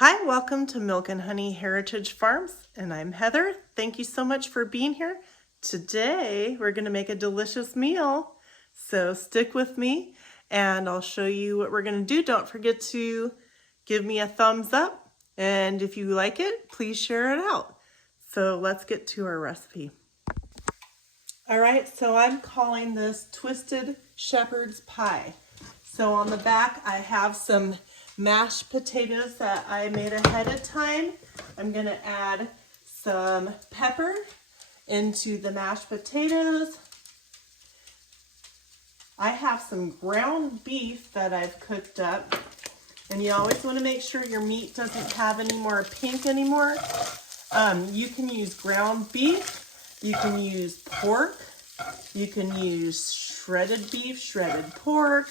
Hi, welcome to Milk and Honey Heritage Farms, and I'm Heather. Thank you so much for being here. Today, we're going to make a delicious meal, so stick with me and I'll show you what we're going to do. Don't forget to give me a thumbs up, and if you like it, please share it out. So let's get to our recipe. All right, so I'm calling this Twisted Shepherd's Pie. So on the back, I have some mashed potatoes that I made ahead of time. I'm gonna add some pepper into the mashed potatoes. I have some ground beef that I've cooked up, and you always wanna make sure your meat doesn't have any more pink anymore. You can use ground beef, you can use pork, you can use shredded beef, shredded pork,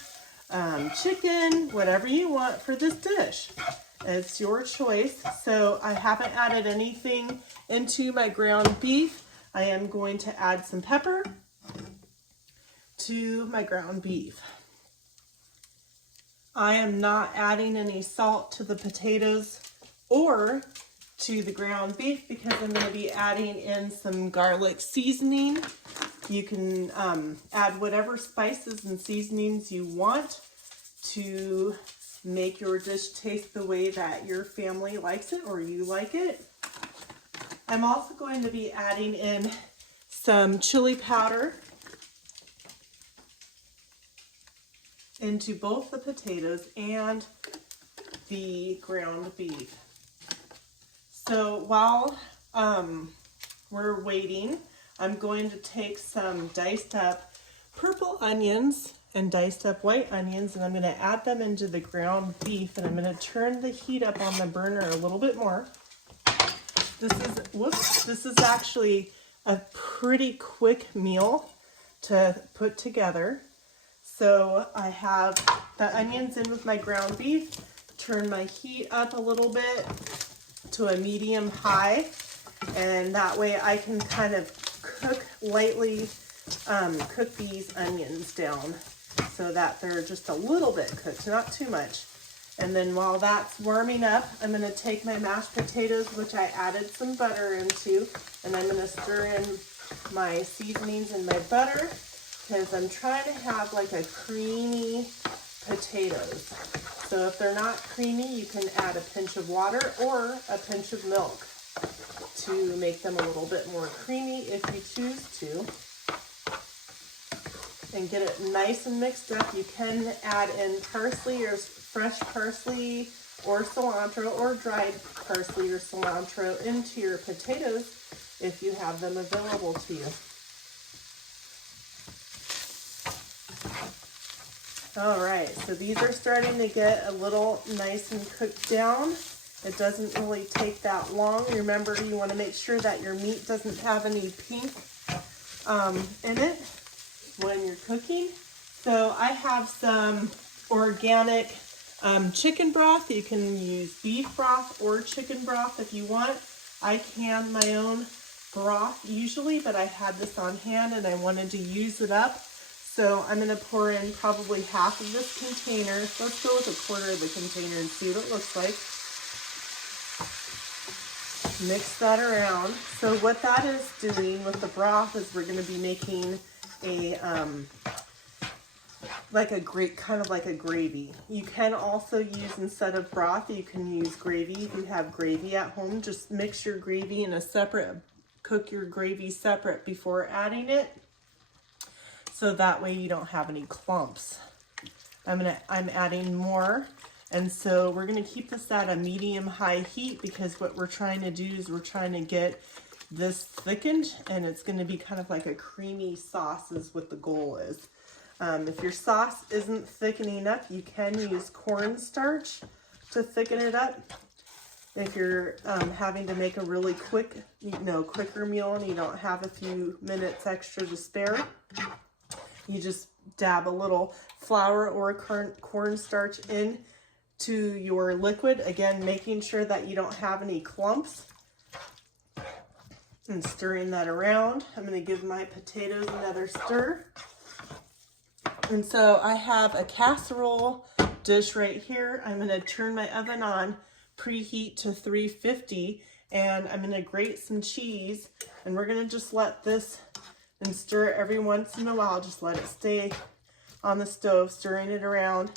chicken, whatever you want for this dish. It's your choice. So I haven't added anything into my ground beef. I am going to add some pepper to my ground beef. I am not adding any salt to the potatoes or to the ground beef because I'm going to be adding in some garlic seasoning. You can add whatever spices and seasonings you want to make your dish taste the way that your family likes it or you like it. I'm also going to be adding in some chili powder into both the potatoes and the ground beef. So while we're waiting, I'm going to take some diced up purple onions and diced up white onions, and I'm going to add them into the ground beef, and I'm going to turn the heat up on the burner a little bit more. This is actually a pretty quick meal to put together. So I have the onions in with my ground beef, turn my heat up a little bit to a medium high, and that way I can kind of lightly cook these onions down so that they're just a little bit cooked, not too much. And then while that's warming up, I'm going to take my mashed potatoes, which I added some butter into, and I'm going to stir in my seasonings and my butter because I'm trying to have like a creamy potatoes. So if they're not creamy, you can add a pinch of water or a pinch of milk to make them a little bit more creamy if you choose to. And get it nice and mixed up. You can add in parsley or fresh parsley or cilantro or dried parsley or cilantro into your potatoes if you have them available to you. All right, so these are starting to get a little nice and cooked down. It doesn't really take that long. Remember, you want to make sure that your meat doesn't have any pink in it when you're cooking. So I have some organic chicken broth. You can use beef broth or chicken broth if you want. I can my own broth usually, but I had this on hand and I wanted to use it up. So I'm going to pour in probably half of this container. Let's go with a quarter of the container and see what it looks like. Mix that around. So what that is doing with the broth is we're going to be making a kind of like a gravy. You can also use, instead of broth, you can use gravy. If you have gravy at home, just mix your gravy in a separate, cook your gravy separate before adding it. So that way you don't have any clumps. I'm adding more. And so we're going to keep this at a medium-high heat because what we're trying to do is we're trying to get this thickened, and it's going to be kind of like a creamy sauce is what the goal is. If your sauce isn't thickening up, you can use cornstarch to thicken it up. If you're having to make a really quicker meal and you don't have a few minutes extra to spare, you just dab a little flour or cornstarch in to your liquid, again making sure that you don't have any clumps, and stirring that around. I'm going to give my potatoes another stir. And so I have a casserole dish right here. I'm going to turn my oven on preheat to 350, and I'm gonna grate some cheese, and we're gonna just let this and stir it every once in a while. Just let it stay on the stove, stirring it around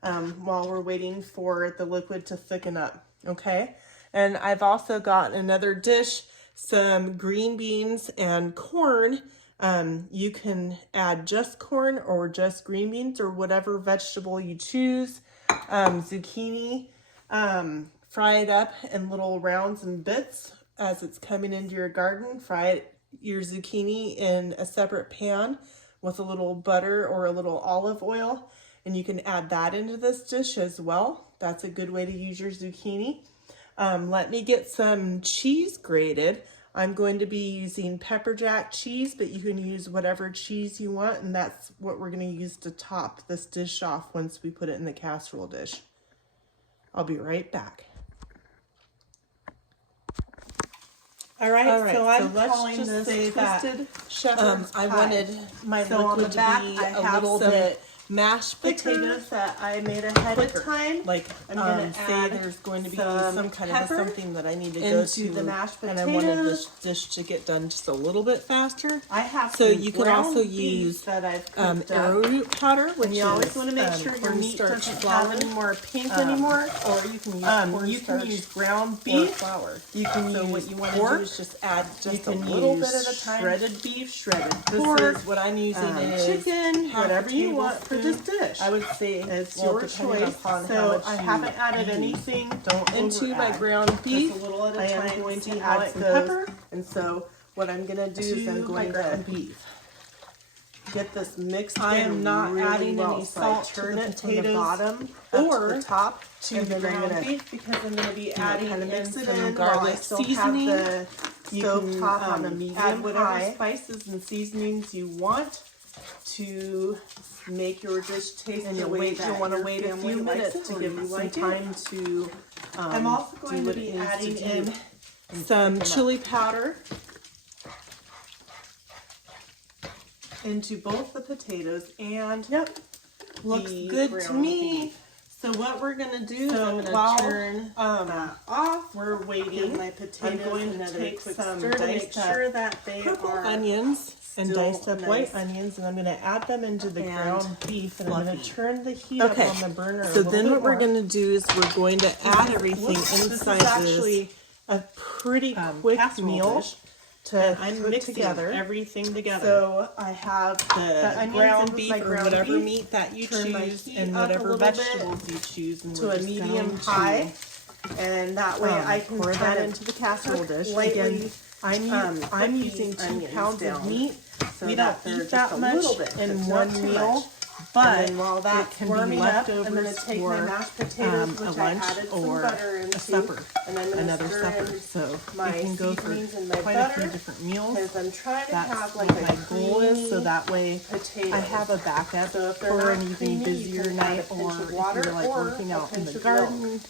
while we're waiting for the liquid to thicken up, okay? And I've also got another dish, some green beans and corn. You can add just corn or just green beans or whatever vegetable you choose. Zucchini, fry it up in little rounds and bits as it's coming into your garden. Fry your zucchini in a separate pan with a little butter or a little olive oil, and you can add that into this dish as well. That's a good way to use your zucchini. Let me get some cheese grated. I'm going to be using pepper jack cheese, but you can use whatever cheese you want, and that's what we're going to use to top this dish off once we put it in the casserole dish. I'll be right back. All right, so I'm calling this twisted shepherd's pie. I wanted my liquid to be a little bit mashed potatoes that I made ahead of time. Like I'm going to say there's going to be some kind of something that I need to go to the mashed potatoes, and I wanted this dish to get done just a little bit faster. I have so you can also use that I've arrowroot powder, which you always want to make sure your meat doesn't have any more pink anymore. Or you can use ground beef flour. You can use what you want to do is just add just a little bit at a time. Shredded beef, shredded pork. This is what I'm using is chicken, whatever you want for this dish. I would say it's your choice. So I haven't added anything into my ground beef. Just a little at a time. I am going to add some pepper. And so what I'm going to do is I'm going to get this mixed in. I am not adding any salt. Turn it from the bottom or the top to the ground beef because I'm going to be adding in some garlic seasoning. You can top on a medium whatever spices and seasonings you want to make your dish taste the way that you want to wait a few minutes to give you some time to I'm also going to be adding in some chili powder into both the potatoes, and looks good to me. So what we're going to do is I'm going to turn off. We're waiting. My potatoes. I'm going to take some stir to make sure that they are onions and diced up white onions, and I'm going to add them into the ground beef, and I'm going to turn the heat up on the burner. So then what we're going to do is we're going to add everything inside this. Is actually a pretty quick meal to put together everything together. So I have the ground beef or whatever meat that you choose, and whatever vegetables you choose, and to a medium high, and that way I can pour that into the casserole dish. Again, I'm using 2 pounds of meat. So we don't eat that much in one meal. But while that's warming up, I'm going to take my mashed potatoes, which I added some butter into, a supper, and I'm going to stir in so my seasonings and my quite butter, a few different meals. Because I'm trying to have like a goal is, so that way I have a backup for an even busier night, or if you're like working out in the garden,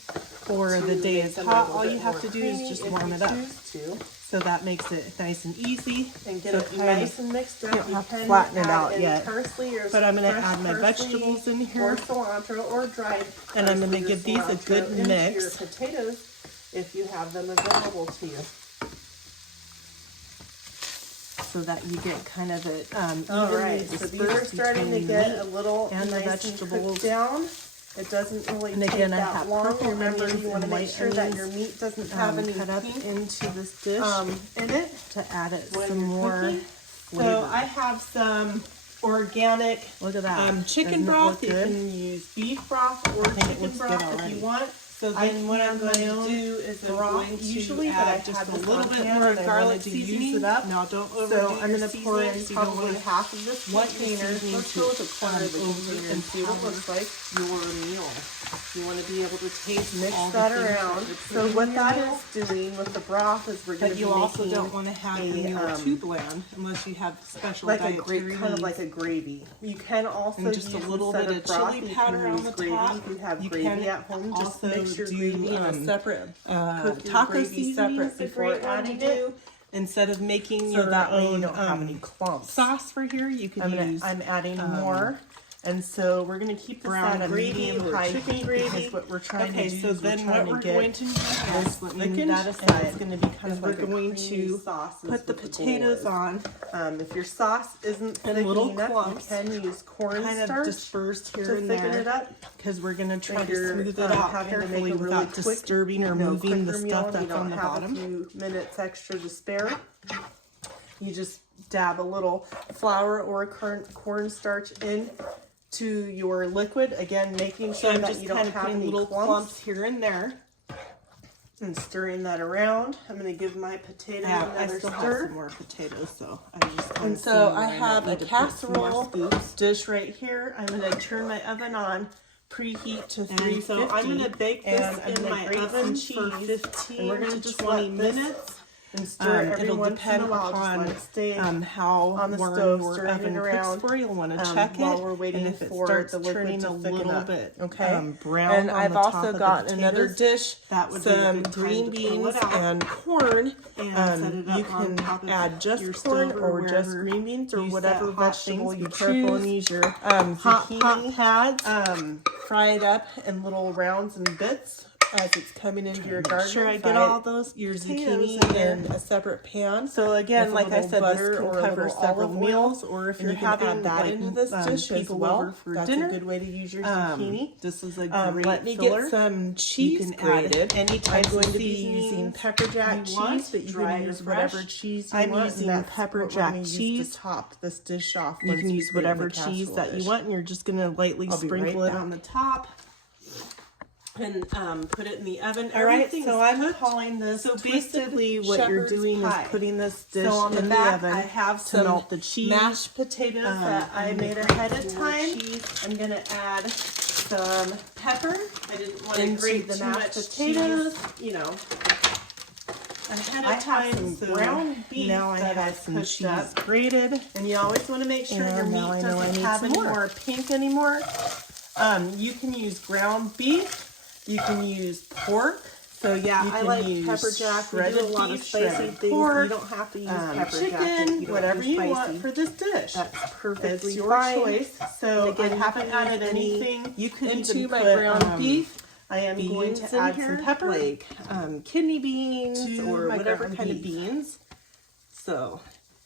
or the day is hot. All you have to do is just warm it up. So that makes it nice and easy. And get it nice and mixed up. You don't have to flatten it out yet. But I'm going to add my vegetables in here. Or cilantro or dried. And I'm going to give these a good mix. Your potatoes, if you have them available to you. So that you get kind of it evenly dispersed. So these are starting to get a little and the vegetables down. It doesn't really take that long. Remember, you want to make sure that your meat doesn't have any cut up into this dish in it to add it some more flavor. So I have some organic chicken broth. You can use beef broth or chicken broth if you want. So then what I'm going to do is I'm going to add just a little bit more garlic seasoning. Now don't overdo so I'm going to pour in probably half of this container. Let's go with a quarter of the container and see what it looks like. Your meal. You want to be able to taste mix that around. So what that is doing with the broth is we're going to be making also don't want to have the meal too bland unless you have special dietary kind of like a gravy. You can also just use a little bit of chili powder on the top. You can have gravy at home. Just mix your gravy in a separate taco seasoning before adding it. Instead of making your own sauce for here, you can use. I'm adding more. And so we're going to keep this at a medium high chicken heat gravy. because what we're trying to do so is then we're trying what we're to get going to do is let me thickened, move that aside. It's going to be kind of we're like a going creamy to sauce is put the what goal potatoes is. on If your sauce isn't in thick little enough, clumps, you can use cornstarch kind of dispersed here to and thicken there, it up. because we're going to try to You're smooth it out having to make carefully a really without quick, disturbing or moving the quicker stuff meal, that's on the bottom. You don't have a few minutes extra to spare. You just dab a little flour or cornstarch in to your liquid. Again, making sure I'm that just you kind don't of have putting any little clumps here and there. And stirring that around. I'm going to give my potatoes another I still stir. have some more potatoes, so I'm just And so I have a casserole dish right here. I'm going to turn my oven on, preheat to 350. So I'm going to bake this in my oven for 15 to 20 minutes. And stir every it'll once depend in a while, upon just let it stay how on the warm stove, your stirring oven it cooks around, for. You'll want to check while it, we're waiting and if it for starts the liquid turning to a thicken little up. bit Okay, brown and on I've the top also of the got potatoes, another dish, that would be a some good time green to pull beans it out and corn. and set it up You on can top of add just your corn stove or just wherever green beans or you whatever set hot vegetable things. you Be careful and choose. use your Hot zucchini pads, fry it up in little rounds and bits as it's coming into your garden. Make sure I Fry get all those your potatoes zucchini in in a separate pan. So again, with like I little said, butter this can or a cover little several olive meals, oil, or if and you're you can having add that into this dish as people well. over for That's dinner. a good way to use your zucchini. This is a great Let me filler. get some cheese You can grated. add any I'm types going of to be seasonings using pepper jack you want, cheese, but you dry can or use fresh. whatever cheese you I'm want. using and that's pepper what we're jack gonna use cheese. to top this dish off. You can use whatever cheese that you want, and you're just going to lightly sprinkle it on the top. And put it in the oven. All right, so I'm calling this. So basically, what you're doing is putting this dish in the oven. I have to some melt the cheese, mashed potatoes that I made ahead of time. I'm gonna add some pepper. I didn't want to grate the mashed potatoes, you know, ahead of time. Some So ground beef. now I that have has some cheese up. grated, And you always want to make sure your And meat now I know I doesn't need have some any more. more pink anymore. You can use ground beef. You can use pork. So yeah, You I can like use pepper jack. We do shredded a lot of beef, spicy shredded things. pork, You don't have to use pepper jack if chicken, you don't whatever do you spicy. want for this dish. That's perfectly It's your fine. choice. So And again, I you haven't can added use any- anything you could into even my put, ground beef. I am going beans to in add here, some pepper, like kidney beans to or my whatever ground kind of beef. beans. So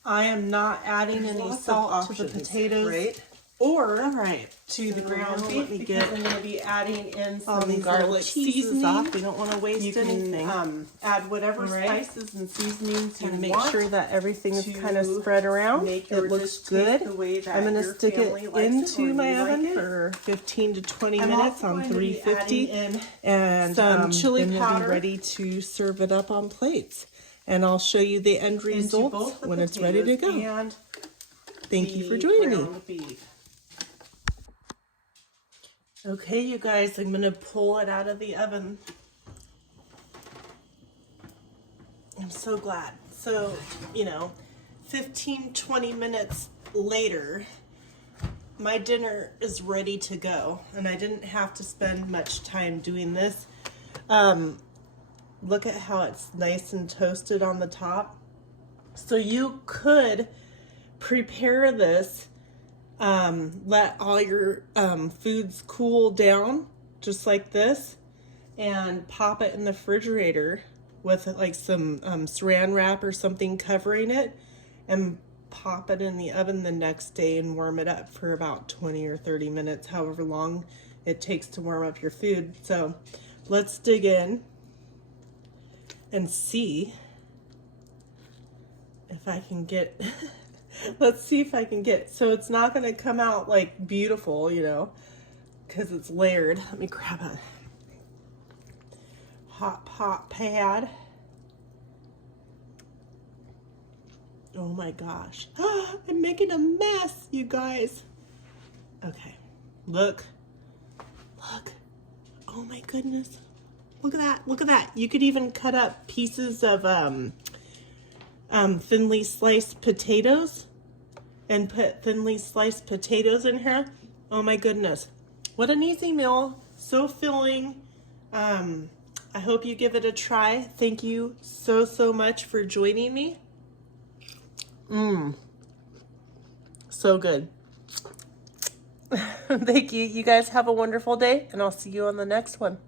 I am not adding any lots of salt to the options, potatoes right? or All right, to the ground now beef let me because get I'm going to be adding in all some these garlic little cheeses seasoning. off. We don't want to waste You anything. can add whatever Right. spices and seasonings you And make want sure that everything is to kind of spread around. make It your looks dish good. taste the way that I'm going to your stick family it likes into or my you like oven it. for 15 to 20 I'm minutes also on going to be 350, adding in and some chili then we'll powder be ready to serve it up on plates. And I'll show you the end into results both the when it's ready to potatoes go. and Thank you the for joining me. ground beef. Okay, you guys, I'm going to pull it out of the oven. I'm so glad. So, 15, 20 minutes later, my dinner is ready to go. And I didn't have to spend much time doing this. Look at how it's nice and toasted on the top. So you could prepare this, let all your foods cool down just like this, and pop it in the refrigerator with like some saran wrap or something covering it, and pop it in the oven the next day and warm it up for about 20 or 30 minutes, however long it takes to warm up your food. So let's dig in and see if I can get let's see if I can get, so it's not going to come out like beautiful, because it's layered. Let me grab a hot pot pad. Oh my gosh. I'm making a mess, you guys. Okay. Look. Oh my goodness. Look at that. You could even cut up pieces of thinly sliced potatoes and put thinly sliced potatoes in here. Oh my goodness. What an easy meal. So filling. I hope you give it a try. Thank you so much for joining me. So good. Thank you. You guys have a wonderful day, and I'll see you on the next one.